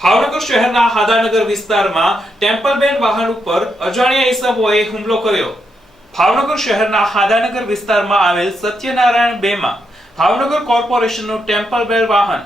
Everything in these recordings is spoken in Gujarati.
ભાવનગર શહેરના હાદાનગર વિસ્તારમાં ટેમ્પલબેન વાહન ઉપર અજાણ્યા ઈસમોએ હુમલો કર્યો। ભાવનગર શહેરના હાદાનગર વિસ્તારમાં આવેલ સત્યનારાયણ 2 માં ભાવનગર કોર્પોરેશનનું ટેમ્પલબેન વાહન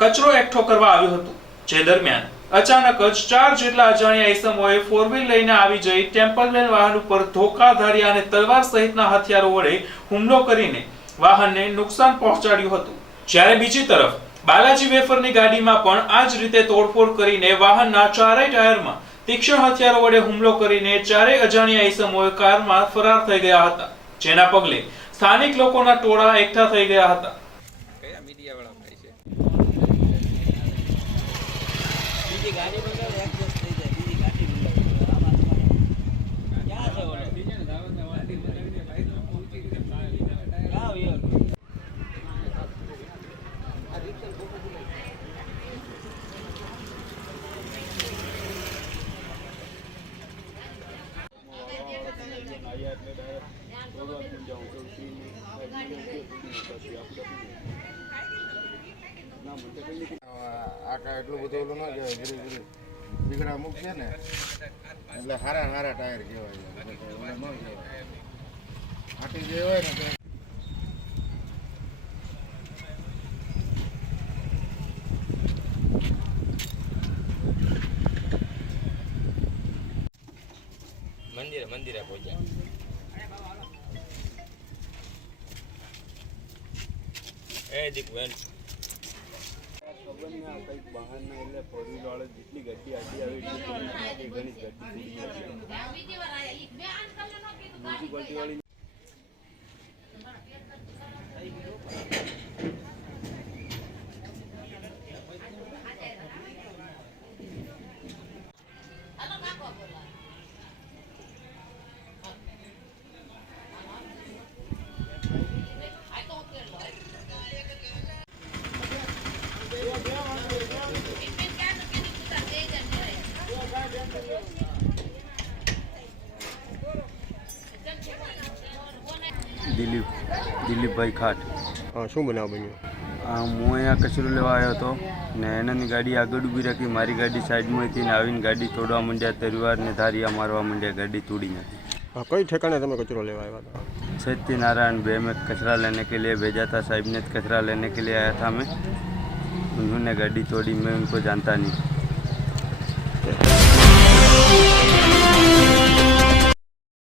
કચરો એકઠો કરવા આવ્યું હતું, જે દરમિયાન અચાનક જ 4 જેટલા અજાણ્યા ઈસમોએ 4 વ્હીલ લઈને આવી જઈ ટેમ્પલબેન વાહન ઉપર ધોકા, ધારિયા અને તલવાર સહિતના હથિયારો વડે હુમલો કરીને વાહનને નુકસાન પહોંચાડ્યું હતું। જ્યારે બીજી તરફ બાલાજી વેફરની ગાડીમાં પણ આ જ રીતે તોડફોડ કરીને વાહનના ચારેય ટાયરમાં તીક્ષ્ણ હથિયારો વડે હુમલો કરીને ચારેય અજાણ્યા ઈસમોએ કારમાં ફરાર થઈ ગયા હતા, જેના પગલે સ્થાનિક લોકોના ટોળા એકઠા થઈ ગયા હતા। કયા મીડિયાવાળા ભાઈ છે? બીજી ગાડી બગાડે એડજસ્ટ થઈ જાય, બીજી ગાડી બગાડે આમાં ક્યાં છે ઓલો બીજાને ધાવના વાડી બગાડીને ભાઈ તો પહોંચી ગયો ગાવ યાર આ રિક્ષા બોકડી આકા એટલું બધું ઓલું ના કહેવાય, ધીરે ધીરે બીગડા મૂકશે ને એટલે હારા ટાયર કહેવાય, ઓલે ન કહેવાય ફાટી જે હોય ને મંદિરે પહોંચ્યા। એ દીકવેન ખબર ના કંઈક બહારના એટલે ફોર વ્હીલ વાળા જેટલી ગड्डी આડી આવી એટલી ઘણી ગड्डी મ્યુનિસિપાલિટી વાળી દિલીપભાઈ ખાટ। હા, શું બનાવ બન્યો? હું અહીંયા કચરો લેવા આવ્યો હતો ને એનાની ગાડી આગળ ઊભી રાખી, મારી ગાડી સાઈડમાં હતી ને આવીને ગાડી તોડવા માંડ્યા, તલવારને ધારિયા મારવા માંડ્યા, ગાડી તોડી નાખી। હા, કઈ ઠેકાણે તમે કચરો લેવા આવ્યા હતા? सत्यनारायण 2 में कचरा लेने के लिए भेजा था, साहब ने कचरा लेने के लिए आया था मैं, उन्होंने गाड़ी तोड़ी, मैं उनको जानता नहीं।